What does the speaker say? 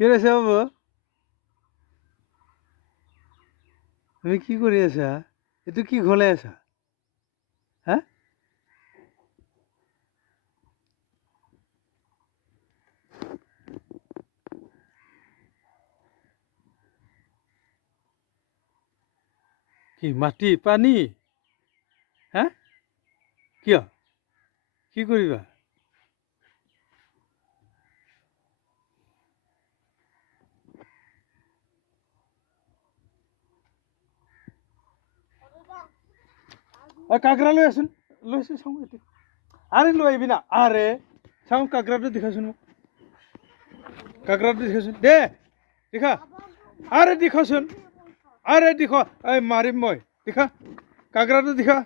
কি হয়েছে বাবু? তুমি কি কৰি আছা? এইটো কি ঘোলাই আছা? হা? কি মাটি পানী? হা? কিয়? কি কৰিবা? কাকৰা লৈ আছোন, লৈছো চাওঁ এইটো। আৰে লৈ আহিবি না, আৰে চাওঁ কাকৰাটো দেখাচোন মোক। কাকৰাটো দেখাচোন দে, দেখা। আৰে দেখাচোন, আৰে দেখা, এই মাৰিম মই, দেখা কাকৰাটো দেখা।